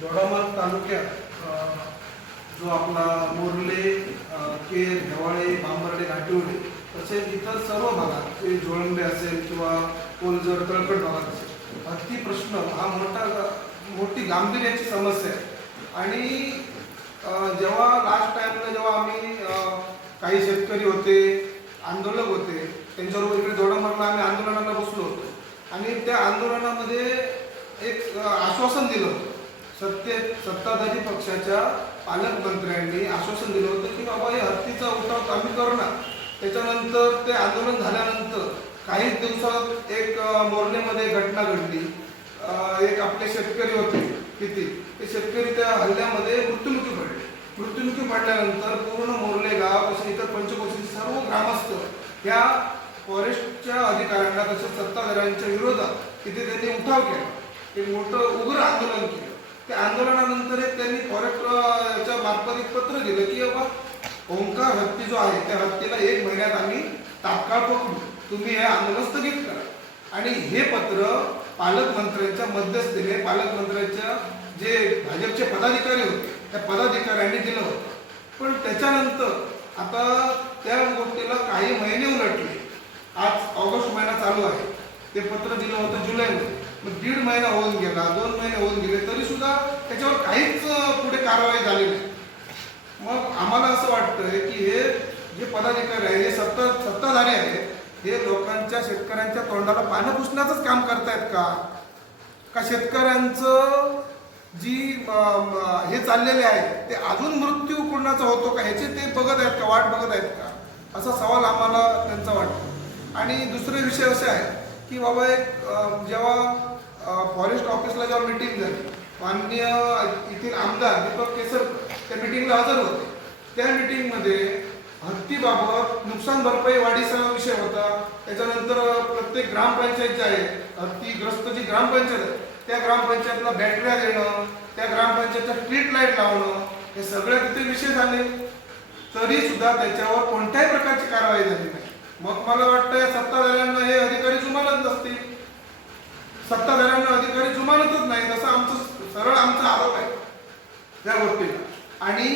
दोडामार्ग तालुक्यात जो आपला मोर्ले केर हेवाळे बांबर्डे घाटिवडे तसेच इतर सर्व भागात ते जोळंबे असेल किंवा कोलजर तळकट भागात असेल. हत्ती प्रश्न हा मोठा मोठी गांभीर्याची समस्या आहे. आणि जेव्हा लास्ट टाइमला जेव्हा आम्ही काही शेतकरी होते आंदोलक होते त्यांच्याबरोबर इकडे दोडामार्गला आम्ही आंदोलनाला बसलो होतो. आणि त्या आंदोलनामध्ये एक आश्वासन दिलं सत्ते सत्ताधारी पक्षाच्या पालकमंत्र्यांनी आश्वासन दिलं होतं की बाबा हे हत्तीचा उठाव आम्ही करणार. त्याच्यानंतर ते आंदोलन झाल्यानंतर काहीच दिवसात एक अ, घटना घडली. एक आपले शेतकरी होते किती? ते शेतकरी त्या हल्ल्यामध्ये मृत्युमुखी पडले. मृत्युमुखी पडल्यानंतर पूर्ण मोर्ले गाव तसे इतर पंचकोशी सर्व ग्रामस्थ या फॉरेस्टच्या अधिकाऱ्यांना तसेच सत्ताधाऱ्यांच्या विरोधात तिथे त्यांनी उठाव केला. एक मोठं उग्र आंदोलन केलं. त्या आंदोलनानंतर एक त्यांनी फॉरेस्टच्या मार्फत एक पत्र दिलं की बाबा ओंकार हत्ती जो आहे त्या हत्तीला एक महिन्यात आम्ही तात्काळ पकडू. तुम्ही हे आंदोलन स्थगित करा. आणि हे पत्र पालकमंत्र्यांच्या मध्यस्थीने पालकमंत्र्यांच्या जे भाजपचे पदाधिकारी होते त्या पदाधिकाऱ्यांनी दिलं होतं. पण त्याच्यानंतर आता त्या गोष्टीला काही महिने उलटले. आज ऑगस्ट महिना चालू आहे. ते पत्र दिलं होतं जुलैमध्ये. मग दीड महिना होऊन गेला दोन महिने होऊन गेले तरी सुद्धा त्याच्यावर काहीच पुढे कारवाई झाली नाही. मग आम्हाला असं वाटतंय की हे जे पदाधिकारी आहे हे सत्ता सत्ताधारी आहे हे लोकांच्या शेतकऱ्यांच्या तोंडाला पानं पुसण्याचंच काम करतायत का? का शेतकऱ्यांचं जी हे चाललेले आहे ते अजून मृत्यू कोणाचा होतो का? ह्याचे ते बघत आहेत का? वाट बघत आहेत का? असा सवाल आम्हाला त्यांचा वाटतो. आणि दुसरे विषय असे आहे की बाबा एक जेव्हा फॉरेस्ट ऑफिसला जेव्हा मिटिंग झाली. माननीय येथील आमदार दीपक केसर त्या मिटिंगला हजर होते. त्या मिटिंगमध्ये हत्तीबाबत नुकसान भरपाई वाढीचा विषय होता. त्याच्यानंतर प्रत्येक ग्रामपंचायत जे आहे हत्तीग्रस्त जी ग्रामपंचायत आहे त्या ग्रामपंचायतला बॅटऱ्या देणं त्या ग्रामपंचायतच्या स्ट्रीट लाइट लावणं हे सगळे तिथे विषय झाले. तरी सुद्धा त्याच्यावर कोणत्याही प्रकारची कारवाई झाली नाही. मग मला वाटतं सत्ताधाऱ्यांना हे अधिकारी जुमानत नसतील सत्ताधाऱ्यांना अधिकारी जुमानतच नाही तसं आमचं सरळ आमचा आरोप आहे त्या गोष्टीला. आणि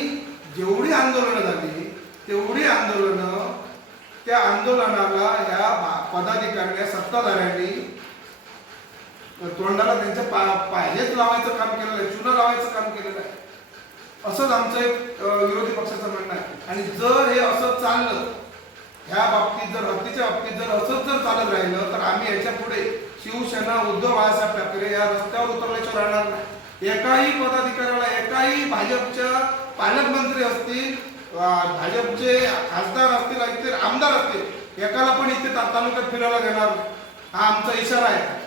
जेवढी आंदोलनं झाली तेवढी आंदोलनं त्या आंदोलनाला या भा- पदाधिकारी या सत्ताधाऱ्यांनी तोंडाला त्यांच्या पा पाहिजेच लावायचं काम केलेलं आहे चुना लावायचं काम केलेलं आहे. असंच आमचं एक विरोधी पक्षाचं म्हणणं आहे. आणि जर हे असं चाललं ह्या बाबतीत जर हत्तीच्या बाबतीत जर असंच जर चालत राहिलं तर आम्ही याच्यापुढे शिवसेना उद्धव बाळासाहेब ठाकरे या रस्त्यावर उतरल्याशिवाय राहणार नाही. एकाही पदाधिकाऱ्याला एकाही भाजपच्या पालकमंत्री असतील भाजपचे खासदार असतील आमदार असतील एकाला पण इथे तालुक्यात फिरायला देणार हा आमचा इशारा आहे.